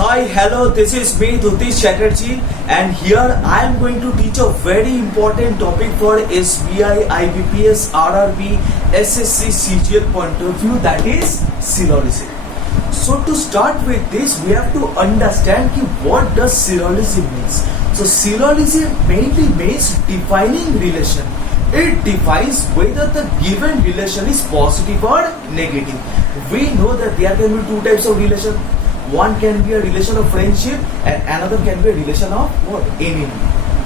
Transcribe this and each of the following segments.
Hi, hello, this is me Dhutish Chatterjee and here I am going to teach a very important topic for SBI, IBPS, RRB, SSC, CGL point of view, that is syllogism. So to start with this, we have to understand what does syllogism means. So syllogism mainly means defining relation. It defines whether the given relation is positive or negative. We know that there can be two types of relation. One can be a relation of friendship and another can be a relation of what? Enemy.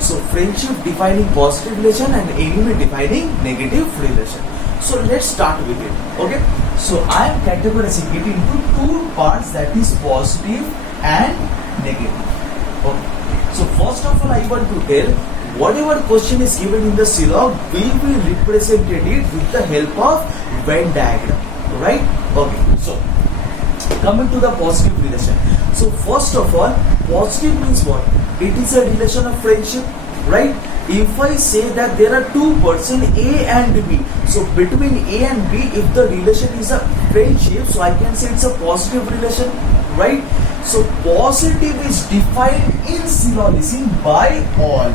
So friendship defining positive relation and enemy defining negative relation. So let's start with it. Okay. So I am categorizing it into two parts, that is positive and negative. Okay. So first of all, I want to tell whatever question is given in the syllog, we will represent it with the help of Venn diagram. Right? Okay. So coming to the positive relation. So first of all, positive means what? It is a relation of friendship, right? If I say that there are two persons A and B, so between A and B, if the relation is a friendship, so I can say it's a positive relation, right? So positive is defined in syllogism by all.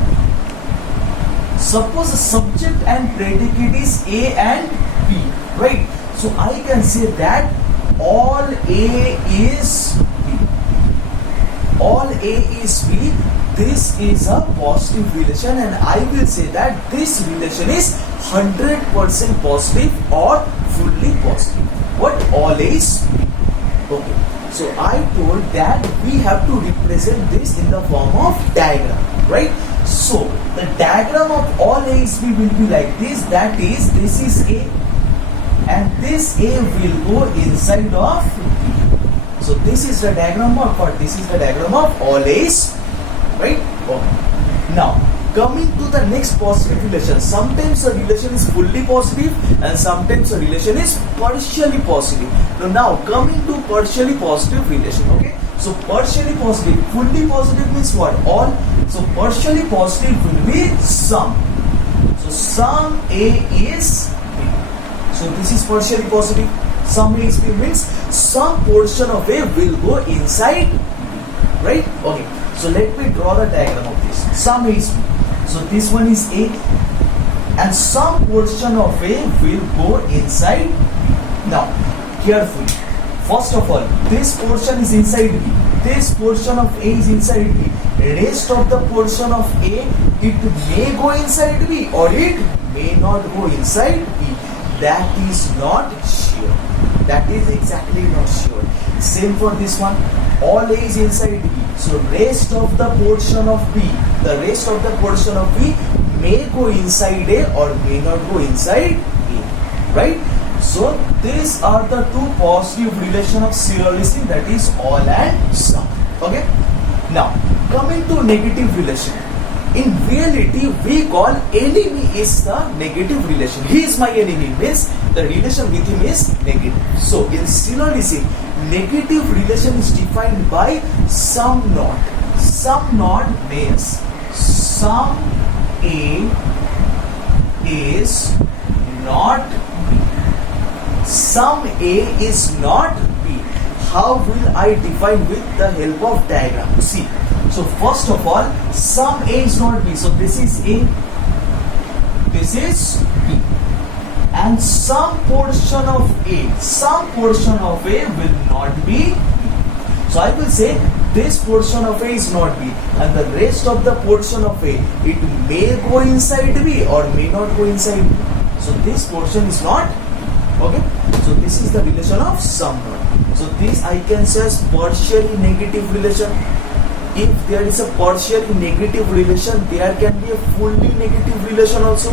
Suppose the subject and predicate is A and B, right? So I can say that all A is B. All A is B. This is a positive relation, and I will say that this relation is 100% positive or fully positive. What all A is B. Okay. So I told that we have to represent this in the form of diagram, right? So the diagram of all A is B will be like this. That is, this is A. And this A will go inside of B. So this is the diagram of what? This is the diagram of all A's, right? Okay. Now coming to the next positive relation. Sometimes a relation is fully positive and sometimes a relation is partially positive. Now coming to partially positive relation. Okay. So partially positive, fully positive means what? All. So partially positive will be sum. So sum A is B. So this is partially positive. Sum A is B means some portion of A will go inside B, right? Okay. So let me draw the diagram of this. Sum A is B. So this one is A, and some portion of A will go inside B. Now carefully. First of all, this portion is inside B. This portion of A is inside B. Rest of the portion of A, it may go inside B or it may not go inside B. That is not sure. That is exactly not sure. Same for this one. All A is inside B. So rest of the portion of B, the rest of the portion of B may go inside A or may not go inside A. Right? So these are the two positive relations of syllogism, that is all and some. Okay? Now coming to negative relation. In reality, we call enemy is the negative relation. He is my enemy means the relation with him is negative. So in syllogism, negative relation is defined by sum not. Sum not means sum A is not B. Sum A is not B. How will I define with the help of diagram? See. So first of all, sum A is not B. So this is A, this is B. And some portion of A will not be B. So I will say this portion of A is not B, and the rest of the portion of A, it may go inside B or may not go inside B. So this portion is not B. Okay. So this is the relation of sum not. So this I can say as partially negative relation. If there is a partially negative relation, there can be a fully negative relation also.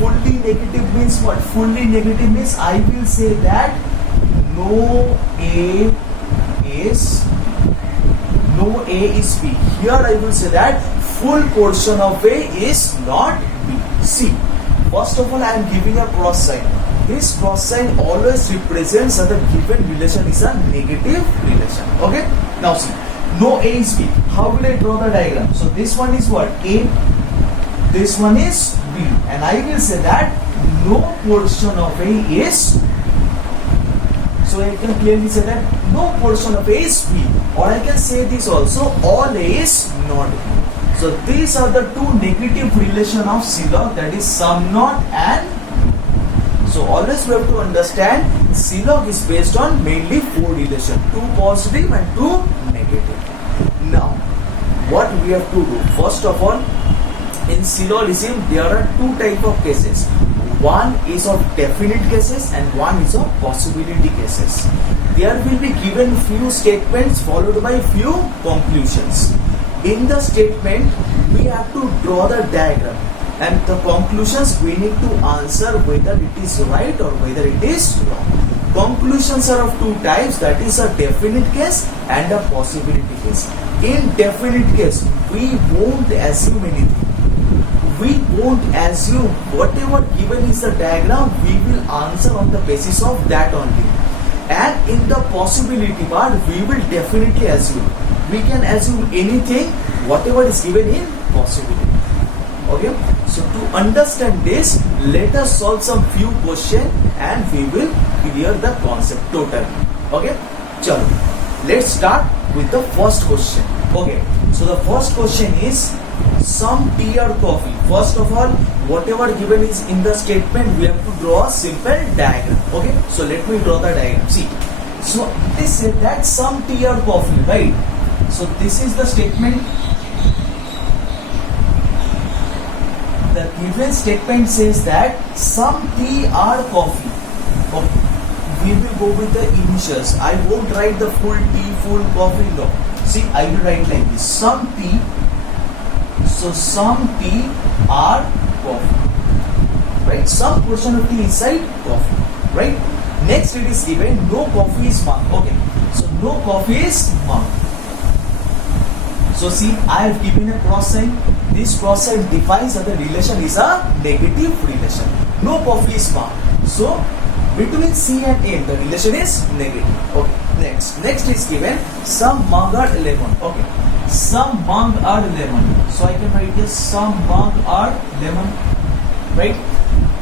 Fully negative means what? Fully negative means I will say that no A is B. Here I will say that full portion of A is not B. See, first of all, I am giving a cross sign. This cross sign always represents that the given relation is a negative relation. Okay? Now see. No A is B. How will I draw the diagram? So this one is what? A. This one is B. And I will say that no portion of A is So I can clearly say that no portion of A is B, or I can say this also, all A is not B. So these are the two negative relation of C log, that is sum not and. So always we have to understand C log is based on mainly four relation, two positive and two negative. Now what we have to do, first of all, in syllogism there are two type of cases. One is of definite cases and one is of possibility cases. There will be given few statements followed by few conclusions. In the statement we have to draw the diagram, and the conclusions we need to answer whether it is right or whether it is wrong. Conclusions are of two types, that is a definite case and a possibility case. In definite case we won't assume anything. We won't assume whatever given is the diagram, we will answer on the basis of that only. And in the possibility part, we will definitely assume. We can assume anything, whatever is given in possibility. Okay. So to understand this, let us solve some few questions and we will clear the concept totally. Okay. Chalo. Let's start with the first question. Okay. So the first question is some tea or coffee. First of all, whatever given is in the statement, we have to draw a simple diagram. Okay, so let me draw the diagram. See, so they said that some tea or coffee, right? So this is the statement. The given statement says that some tea or coffee. Okay, we will go with the initials. I won't write the full tea, full coffee. No. See, I will write like this: some tea. So some tea or coffee, right? Some portion of tea inside coffee, right? Next it is given no coffee is marked. Okay, so no coffee is marked. So see, I have given a cross sign. This cross sign defines that the relation is a negative relation. No coffee is marked. So between C and M the relation is negative. Okay, next is given some mug or lemon. Okay, some mug or lemon. So I can write this: some mug or lemon, right?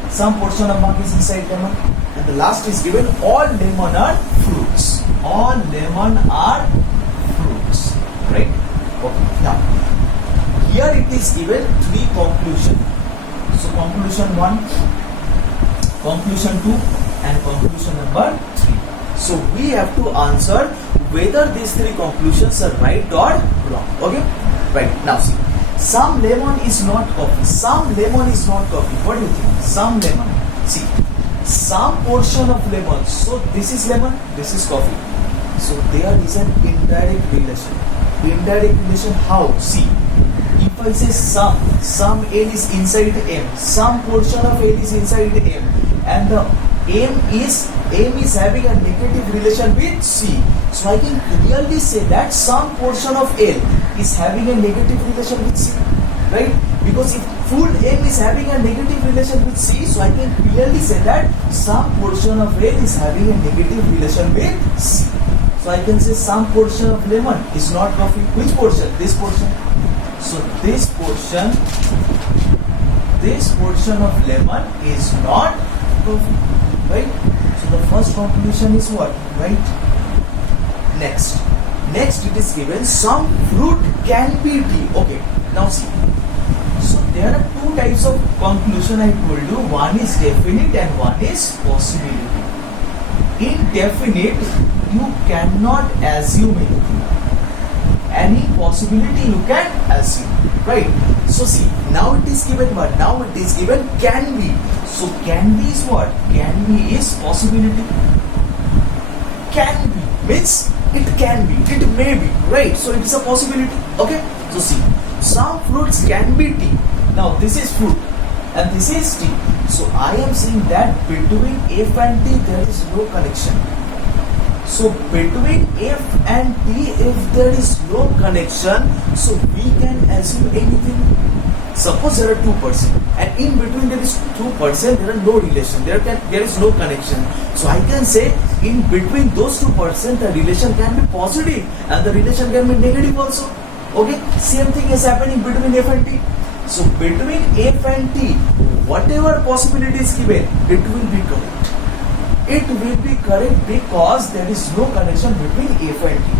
Some portion of mug is inside lemon. And the last is given all lemon are fruits. All lemon are fruits, right? Okay. Now here it is given three conclusion. So conclusion 1, conclusion 2 and conclusion number 3. So we have to answer whether these three conclusions are right or wrong. Okay, right. Now see, some lemon is not coffee. Some lemon is not coffee. What do you think? Some lemon. See, some portion of lemon. So this is lemon, this is coffee. So there is an indirect relation. Indirect relation how? See, if I say some L is inside M, some portion of L is inside M, and the M is having a negative relation with C. So I can clearly say that some portion of L is having a negative relation with C, right? Because if full M is having a negative relation with C, so I can clearly say that some portion of L is having a negative relation with C. So I can say some portion of lemon is not coffee. Which portion? This portion. So this portion of lemon is not coffee, right? So the first conclusion is what? Right? Next it is given some fruit can be tea. Okay, now see. So there are two types of conclusion I told you. One is definite and one is possibility. In definite, you cannot assume anything. Any possibility you can assume, right? So see, now it is given what? Now it is given can be. So can be is what? Can be is possibility. Can be means it can be, it may be, right? So it is a possibility. Okay. So see, some fruits can be tea. Now this is fruit and this is tea. So I am saying that between F and T there is no connection. So between F and T, if there is no connection, so we can assume anything. Suppose there are two persons and in between there is two persons, there are no relation, there is no connection. So I can say in between those two persons the relation can be positive and the relation can be negative also. Okay, same thing is happening between F and T. So between F and T, whatever possibility is given, it will be correct. it will be correct because there is no connection between F and T.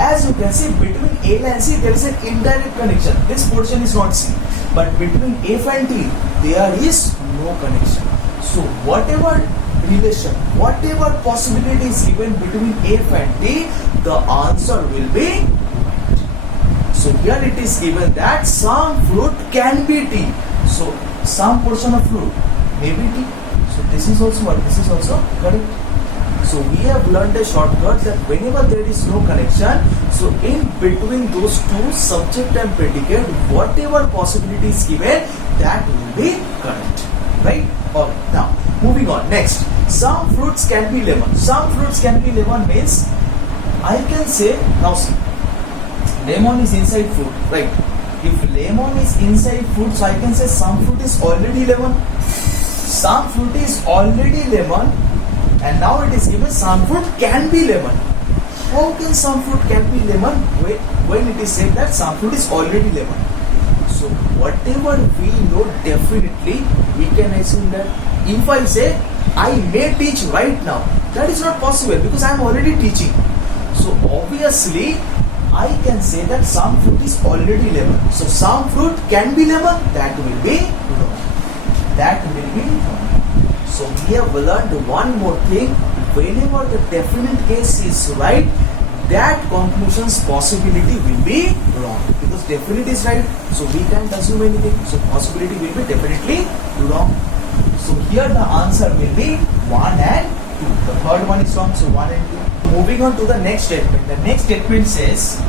As you can see, between L and C there is an indirect connection. This portion is not C, but between F and T there is no connection. So whatever relation, whatever possibility is given between F and T, the answer will be. So here it is given that some fruit can be T. So some portion of fruit may be T. So this is also what? This is also correct. So we have learned a shortcut that whenever there is no connection, so in between those two, subject and predicate, whatever possibility is given, that will be correct. Right? Alright. Now moving on. Next, some fruits can be lemon. Some fruits can be lemon means I can say, now see, lemon is inside fruit, right? If lemon is inside fruit, so I can say some fruit is already lemon. Some fruit is already lemon, and now it is given some fruit can be lemon. How can some fruit can be lemon when it is said that some fruit is already lemon? So whatever we know, definitely we can assume that if I say I may teach right now, that is not possible because I am already teaching. So obviously I can say that some fruit is already lemon. So some fruit can be lemon, that will be wrong. That will be wrong. So we have learned one more thing. Whenever the definite case is right, that conclusion's possibility will be wrong. Because definite is right, so we can't assume anything. So possibility will be definitely wrong. So here the answer will be 1 and 2. The third one is wrong, so 1 and 2. Moving on to the next statement. The next statement says,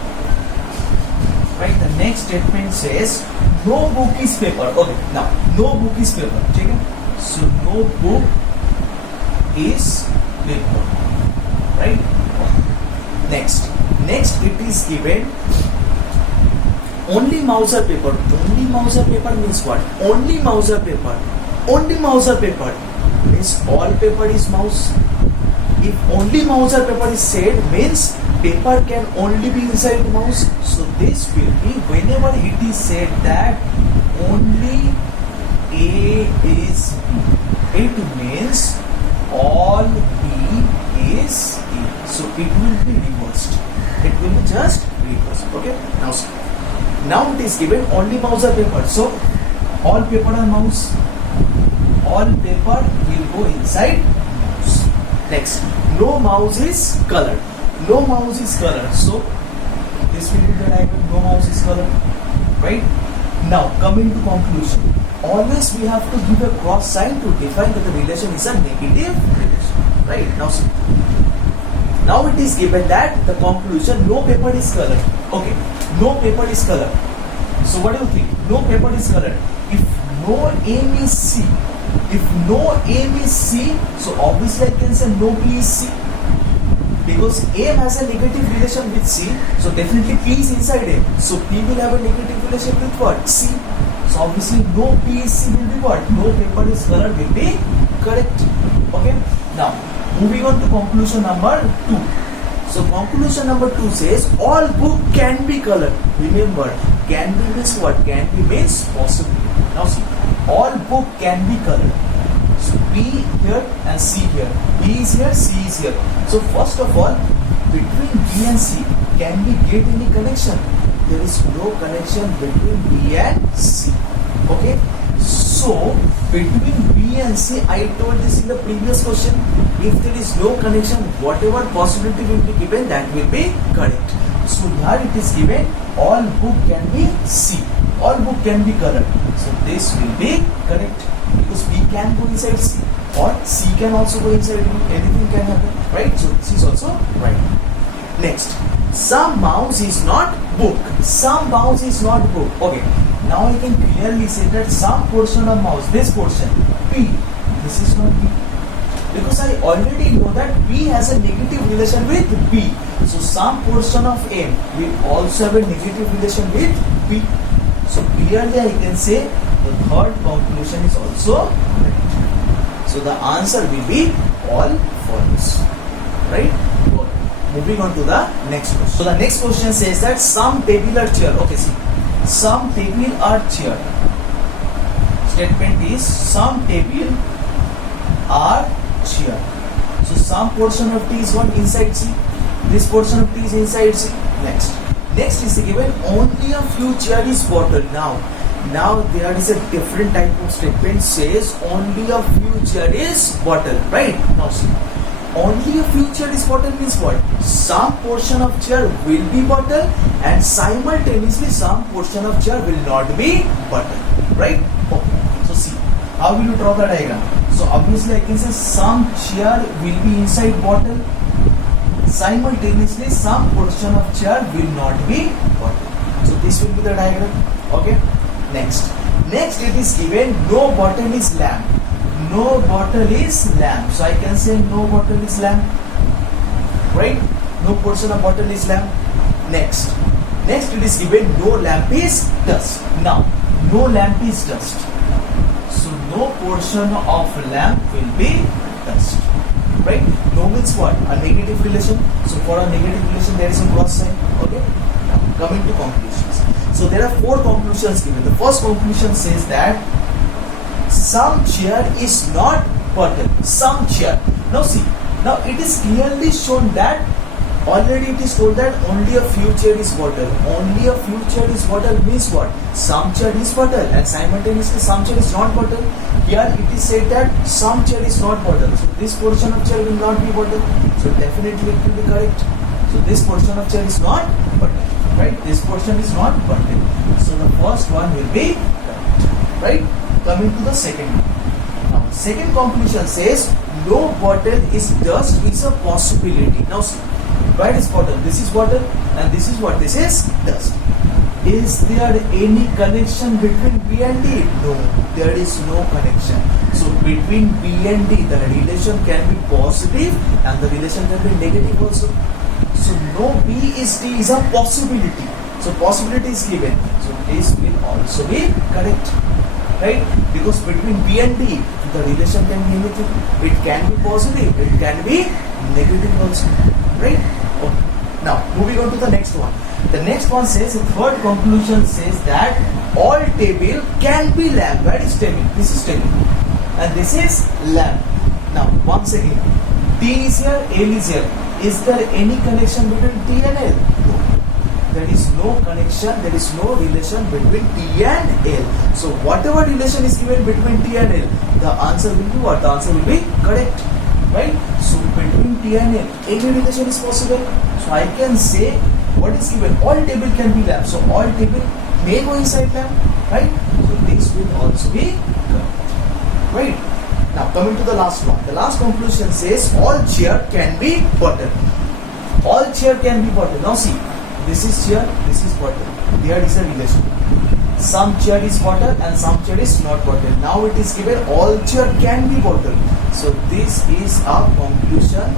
right, the next statement says, no book is paper. Okay, now, no book is paper. Okay? So, no book is paper. Right? Next it is given, only mouse or paper. Only mouse or paper means what? Only mouse or paper. Only mouse or paper means all paper is mouse. If only mouse or paper is said, means paper can only be inside the mouse. So this will be whenever it is said that only A is B, it means all B is A. So it will be reversed. It will be just reversed. Okay. Now it is given only mouse or paper. So all paper are mouse. All paper will go inside mouse. Next, no mouse is colored. No mouse is colored. So this will be the diagram. No mouse is colored. Right? Now coming to conclusion. Always we have to give a cross sign to define that the relation is a negative relation. Right? Now see. Now it is given that the conclusion, no paper is colored. Okay. No paper is colored. So what do you think? No paper is colored. If no aim is C. If no aim is C, so obviously I can say no P is C. Because aim has a negative relation with C, so definitely P is inside aim. So P will have a negative relation with what? C. So obviously no P is C will be what? No paper is colored will be correct. Okay. Now moving on to conclusion number 2. So conclusion number 2 says all book can be colored. Remember, can be means what? Can be means possible. Now see, all book can be colored. So B here and C here. B is here, C is here. So first of all, between B and C, can we get any connection? There is no connection between B and C. Okay. So between B and C, I told this in the previous question. If there is no connection, whatever possibility will be given, that will be correct. So here it is given all book can be C. All book can be colored. So this will be correct because B can go inside C or C can also go inside B. Anything can happen, right? So this is also right. Next, some mouse is not book. Some mouse is not book. Okay. Now I can clearly say that some portion of mouse, this portion, P, this is not B. Because I already know that B has a negative relation with B. So some portion of M will also have a negative relation with B. So clearly I can say the third conclusion is also correct. So the answer will be all false. Right? Moving on to the next question. So the next question says that some table or chair. Okay, see. Some table or chair. Statement is some table or chair. So some portion of T is one inside C. This portion of T is inside C. Next is given only a few chair is bottle. Now there is a different type of statement says only a few chair is bottle, right? Now see, only a few chair is bottle means what? Some portion of chair will be bottle and simultaneously some portion of chair will not be bottle, right? Okay. So see, how will you draw the diagram? So obviously I can say some chair will be inside bottle. Simultaneously some portion of chair will not be bottle. So this will be the diagram. Okay. Next it is given no bottle is lamp. No bottle is lamp. So I can say no bottle is lamp. Right? No portion of bottle is lamp. Next it is given no lamp is dust. Now no lamp is dust. So no portion of lamp will be dust. Right? No means what? A negative relation. So for a negative relation there is a cross sign. Okay? Now coming to conclusions. So there are 4 conclusions given. The first conclusion says that some chair is not bottle. Some chair. Now see, now it is clearly shown that already it is told that only a few chair is bottle. Only a few chair is bottle means what? Some chair is bottle and simultaneously some chair is not bottle. Here it is said that some chair is not bottle. So this portion of chair will not be bottle. So definitely it will be correct. So this portion of chair is not bottle. Right? This portion is not bottle. So the first one will be correct. Right? Coming to the second one. Now, second conclusion says no bottle is dust is a possibility. Now see, right is bottle, this is bottle and this is what? This is dust. Is there any connection between B and D? No, there is no connection. So between B and D the relation can be positive and the relation can be negative also. So no B is D is a possibility. So possibility is given. So this will also be correct. Right? Because between B and D the relation can be anything. It can be positive, it can be negative also. Right? Okay. Now moving on to the next one. The next one says, the third conclusion says that all table can be lamp. Where is table? This is table. And this is lamp. Now once again, T is here, L is here. Is there any connection between T and L? No. There is no connection, there is no relation between T and L. So whatever relation is given between T and L, the answer will be what? The answer will be correct. Right? So between T and L, any relation is possible. So I can say what is given? All table can be lamp. So all table may go inside lamp. Right? So this will also be correct. Right? Now coming to the last one. The last conclusion says all chair can be bottle. All chair can be bottle. Now see, this is chair, this is bottle. There is a relation. Some chair is bottle and some chair is not bottle. Now it is given all chair can be bottle. So this is a conclusion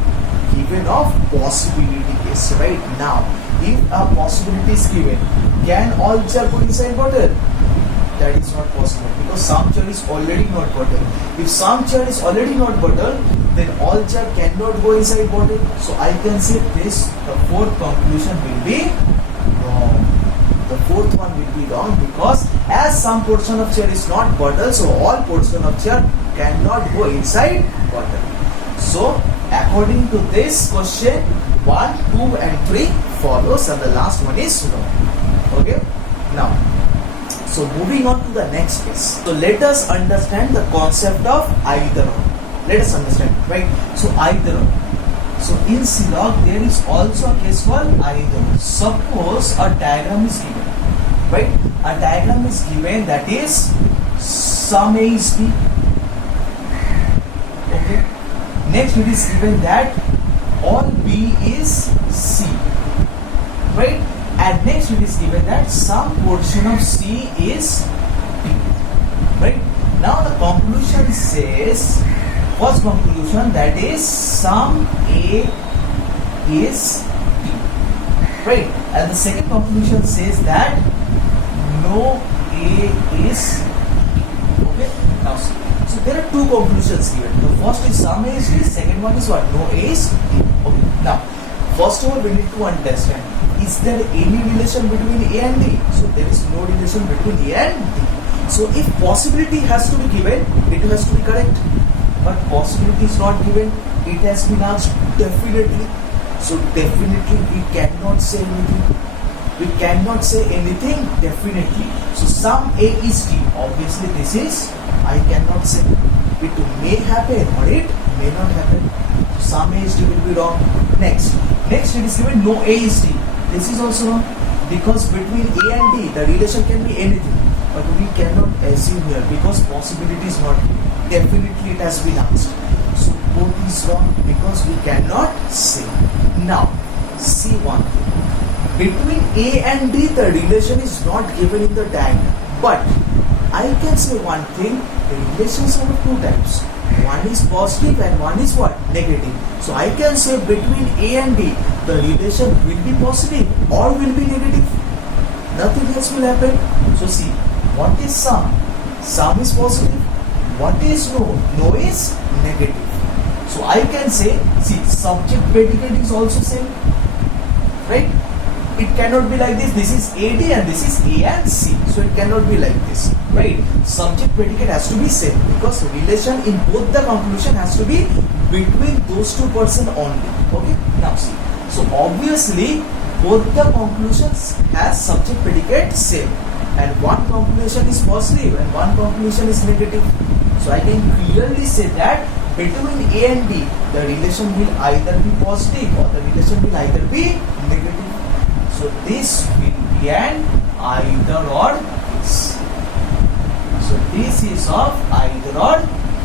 given of possibility case. Right? Now if a possibility is given, can all chair go inside bottle? That is not possible because some chair is already not bottle. If some chair is already not bottle, then all chair cannot go inside bottle. So I can say this, the fourth conclusion will be wrong. The fourth one will be wrong because as some portion of chair is not bottle, so all portion of chair cannot go inside bottle. So according to this question, 1, 2 and 3 follows and the last one is wrong. Okay. Now, so moving on to the next case. So let us understand the concept of either or. Let us understand, right? So either or. So in CLOG there is also a case called either or. Suppose a diagram is given, right? A diagram is given that is sum A is B. Okay. Next it is given that all B is C, right? And next it is given that some portion of C is D. Right? Now the conclusion says, first conclusion that is sum A is D. Right? And the second conclusion says that no A is D. Okay? Now see. So there are two conclusions given. The first is sum A is D, second one is what? No A is D. Okay. Now, first of all we need to understand, is there any relation between A and D? So there is no relation between A and D. So if possibility has to be given, it has to be correct. But possibility is not given, it has been asked definitely. So definitely we cannot say anything. We cannot say anything definitely. So sum A is D. Obviously this is, I cannot say. It may happen or it may not happen. So sum A is D will be wrong. Next it is given no A is D. This is also wrong because between A and D the relation can be anything. But we cannot assume here because possibility is not here. Definitely it has been asked. So both is wrong because we cannot say. Now see one thing. Between A and D the relation is not given in the diagram. But I can say one thing, the relations are of two types. One is positive and one is what? Negative. So I can say between A and D the relation will be positive or will be negative. Nothing else will happen. So see, what is sum? Sum is positive. What is no? No is negative. So I can say, see, subject predicate is also same, right? It cannot be like this. This is AD and this is A and C. So it cannot be like this, right? Subject predicate has to be same because relation in both the conclusion has to be between those two persons only. Okay. Now see. So obviously both the conclusions has subject predicate same, and one conclusion is positive and one conclusion is negative. So I can clearly say that between A and D the relation will either be positive or the relation will either be negative. So this will be an either or case. So this is of either or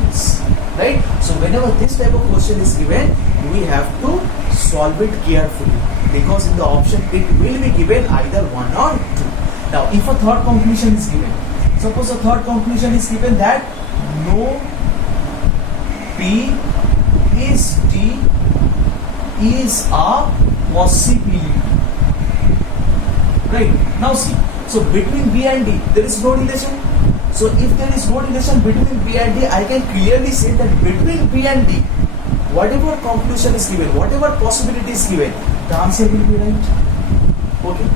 case, right? So whenever this type of question is given, we have to solve it carefully because in the option it will be given either one or two. Now if a third conclusion is given, suppose a third conclusion is given that no P is D is a possibility. Right, now see, so between B and D there is no relation. So if there is no relation between B and D, I can clearly say that between B and D, whatever conclusion is given, whatever possibility is given, the answer will be right. Okay,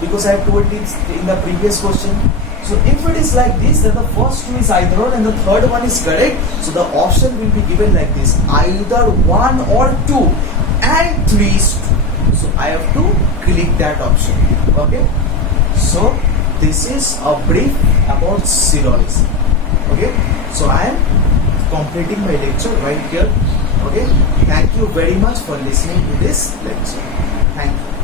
because I have told it in the previous question. So if it is like this, then the first two is either or and the third one is correct. So the option will be given like this, either one or two and three is two. So I have to click that option. Okay. So this is a brief about syllogism. Okay. So I am completing my lecture right here. Okay. Thank you very much for listening to this lecture. Thank you.